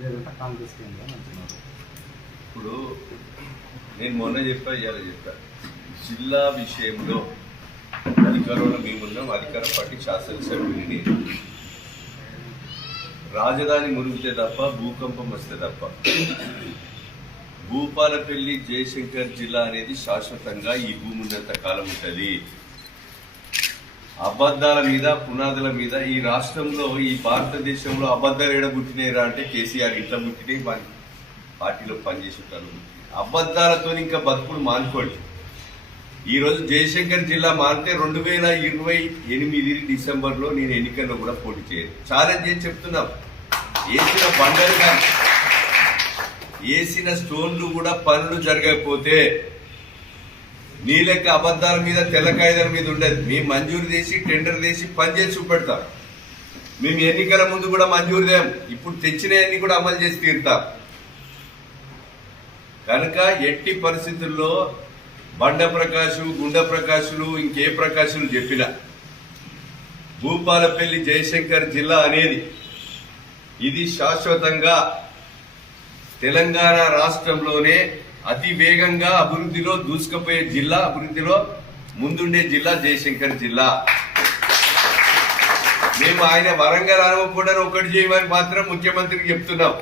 లేదంటే కాంగ్రెస్ కేంద్రం అంటున్నారు ఇప్పుడు నేను మొన్న చెప్పా ఇవాళ చెప్పా. జిల్లా విషయంలో అధికారంలో మేమున్నాం అధికార పార్టీ శాసనసభ్యుడిని. రాజధాని మునిగితే తప్ప భూకంపం వస్తే తప్ప. భూపాలపల్లి జయశంకర్ జిల్లా అనేది శాశ్వతంగా ఈ భూమి ఉన్నంత కాలం ఉంటుంది. అబద్ధాల మీద పునాదుల మీద ఈ రాష్ట్రంలో ఈ భారతదేశంలో అబద్ధాలు ఎడ పుట్టినాయిరా అంటే కేసీఆర్ ఇంట్లో పుట్టినాయి పార్టీలో పనిచేసేటారు అబద్ధాలతో ఇంకా బతుకులు మానుకోండి. ఈరోజు జయశంకర్ జిల్లా మారితే రెండు వేల ఇరవై ఎనిమిది డిసెంబర్లో నేను ఎన్నికల్లో కూడా పోటీ చేయను. ఛాలెంజ్ చేసి చెప్తున్నాం? వేసిన బండలు కానీ వేసిన స్టోన్లు కూడా పనులు జరగకపోతే నీ లెక్క అబద్ధాల మీద తెల్ల మీద ఉండదు. మేము మంజూరు చేసి టెండర్ చేసి పని చేసి చూపెడతాం. మేము ఎన్నికల ముందు కూడా మంజూరు దేం ఇప్పుడు తెచ్చినవన్నీ కూడా అమలు చేసి తీరుతాం. కనుక ఎట్టి పరిస్థితుల్లో బండ ప్రకాశు గుండ ప్రకాశులు ఇంకే ప్రకాశులు చెప్పిన భూపాలపల్లి జయశంకర్ జిల్లా అనేది ఇది శాశ్వతంగా తెలంగాణ రాష్ట్రంలోనే అతి వేగంగా అభివృద్ధిలో దూసుకుపోయే జిల్లా అభివృద్ధిలో ముందుండే జిల్లా జయశంకర్ జిల్లా. మేము ఆయన వరంగల్ అనుకోకుండా ఒకటి చేయమని మాత్రం ముఖ్యమంత్రికి చెప్తున్నాం.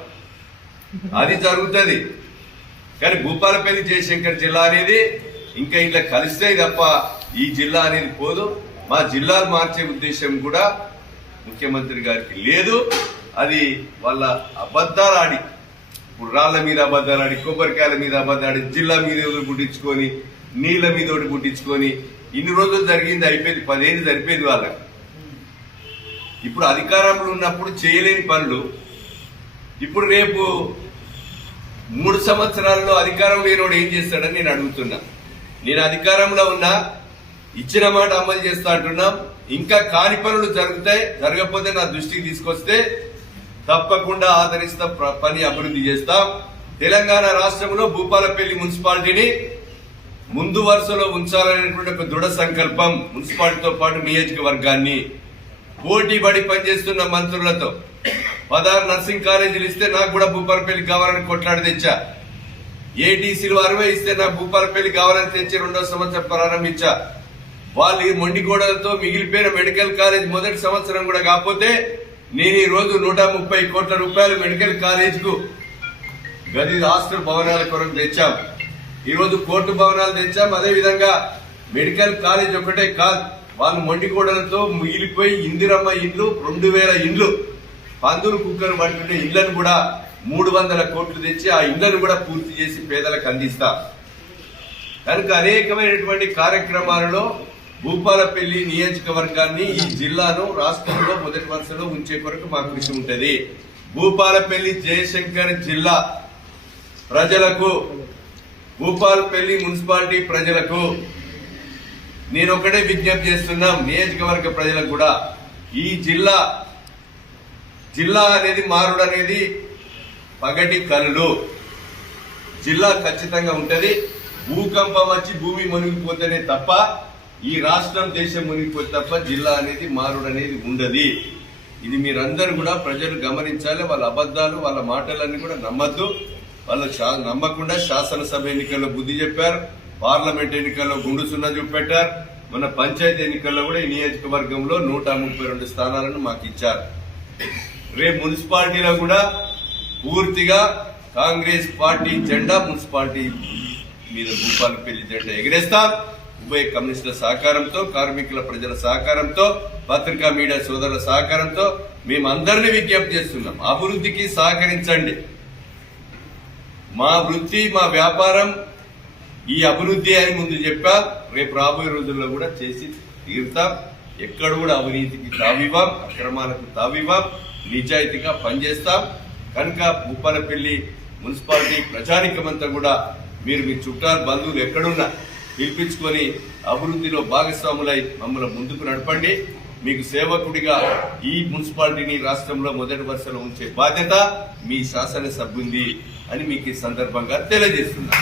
అది జరుగుతుంది. కానీ భూపాలపల్లి జయశంకర్ జిల్లా అనేది ఇంకా ఇలా కలిస్తే తప్ప ఈ జిల్లా అనేది పోదు. మా జిల్లాలు మార్చే ఉద్దేశం కూడా ముఖ్యమంత్రి గారికి లేదు. అది వాళ్ళ అబద్ధాలు ఆడి రాళ్ళ మీద అబద్ధాలు ఆడి కొబ్బరికాయల మీద అబద్ధాడి జిల్లా మీద ఒకటి పుట్టించుకొని నీళ్ళ మీద ఒకటి పుట్టించుకొని ఇన్ని రోజులు జరిగింది అయిపోయింది పదేళ్ళు సరిపోయింది వాళ్ళకి. ఇప్పుడు అధికారంలో ఉన్నప్పుడు చేయలేని పనులు. ఇప్పుడు రేపు మూడు సంవత్సరాల్లో అధికారం లేనోడు ఏం చేస్తాడని నేను అడుగుతున్నా. నేను అధికారంలో ఉన్నా ఇచ్చిన మాట అమలు చేస్తా అంటున్నాం. ఇంకా కాని పనులు జరుగుతాయి జరగకపోతే నా దృష్టికి తీసుకొస్తే తప్పకుండా ఆదరిస్తా పని అభివృద్ధి చేస్తాం. తెలంగాణ రాష్ట్రంలో భూపాలపల్లి మున్సిపాలిటీని ముందు వరుసలో ఉంచాలనేటువంటి ఒక దృఢ సంకల్పం మున్సిపాలిటీతో పాటు నియోజకవర్గాన్ని. పోటీ పడి పనిచేస్తున్న మంత్రులతో. పదహారు నర్సింగ్ కాలేజీలు ఇస్తే నాకు కూడా భూపాలపల్లి కావాలని కొట్లాడి తెచ్చా. ఏటీసీలు అరవై ఇస్తే నాకు భూపాలపల్లి కావాలని తెచ్చి రెండో సంవత్సరం ప్రారంభించా. వాళ్ళు ఈ మిగిలిపోయిన మెడికల్ కాలేజ్ మొదటి సంవత్సరం కూడా కాకపోతే నేను ఈరోజు నూట ముప్పై కోట్ల రూపాయలు మెడికల్ కాలేజ్కు గది హాస్టల్ భవనాల కొరకు తెచ్చాం. ఈరోజు కోర్టు భవనాలు తెచ్చాం. అదేవిధంగా మెడికల్ కాలేజ్ ఒకటే కాదు వాళ్ళు మొండికోడలతో మిగిలిపోయి ఇందిరమ్మ ఇండ్లు రెండు వేల ఇండ్లు పందులు కుక్కలు పడుతుంటే ఇళ్ళను కూడా మూడు వందల కోట్లు తెచ్చి ఆ ఇళ్ళను కూడా పూర్తి చేసి పేదలకు అందిస్తా. కనుక అనేకమైనటువంటి కార్యక్రమాలలో భూపాలపల్లి నియోజకవర్గాన్ని ఈ జిల్లాను రాష్ట్రంలో మొదటి వరుసలో ఉంచే కొరకు మా కృషి ఉంటుంది. భూపాలపల్లి జయశంకర్ జిల్లా ప్రజలకు భూపాలపల్లి మున్సిపాలిటీ ప్రజలకు నేను ఒకటే విజ్ఞప్తి చేస్తున్నాం నియోజకవర్గ ప్రజలకు కూడా. ఈ జిల్లా జిల్లా అనేది మారుడు అనేది పగటి కనులు. జిల్లా ఖచ్చితంగా ఉంటుంది. భూకంపం వచ్చి భూమి మునిగిపోతేనే తప్ప ఈ రాష్ట్రం దేశం మునిగిపోతే తప్ప జిల్లా అనేది మారుడు అనేది ఉండదు. ఇది మీరందరూ కూడా ప్రజలు గమనించాలి వాళ్ళ అబద్ధాలు వాళ్ళ మాటలన్నీ కూడా నమ్మద్దు. వాళ్ళు నమ్మకుండా శాసనసభ ఎన్నికల్లో బుద్ధి చెప్పారు పార్లమెంట్ ఎన్నికల్లో గుండు సున్నా చూపెట్టారు. మన పంచాయతీ ఎన్నికల్లో కూడా ఈ నియోజకవర్గంలో నూట ముప్పై రెండు స్థానాలను మాకు ఇచ్చారు. రేపు మున్సిపాలిటీలో కూడా పూర్తిగా కాంగ్రెస్ పార్టీ జెండా మున్సిపాలిటీ మీద భూపాలపల్లి జెండా ఎగరేస్తారు ఉభయ కమ్యూనిస్టుల సహకారంతో కార్మికుల ప్రజల సహకారంతో పత్రికా మీడియా సోదరుల సహకారంతో మేము అందరినీ విజ్ఞప్తి చేస్తున్నాం. అభివృద్ధికి సహకరించండి. మా వృత్తి మా వ్యాపారం ఈ అభివృద్ధి అని ముందు చెప్పా. రేపు రాబోయే రోజుల్లో కూడా చేసి తీరుతాం. ఎక్కడ కూడా అవినీతికి తావివ్వం అక్రమాలకు తావివ్వం నిజాయితీగా పనిచేస్తాం. కనుక భూపాలపల్లి మున్సిపాలిటీ ప్రజానికమంతా కూడా మీరు మీ చుట్టాలు బంధువులు ఎక్కడున్నా పిలిపించుకొని అభివృద్ధిలో భాగస్వాములై మమ్మల్ని ముందుకు నడపండి. మీకు సేవకుడిగా ఈ మున్సిపాలిటీని రాష్ట్రంలో మొదటి వరుసలో ఉంచే బాధ్యత మీ శాసనసభ్యుంది అని మీకు ఈ సందర్భంగా తెలియజేస్తున్నా.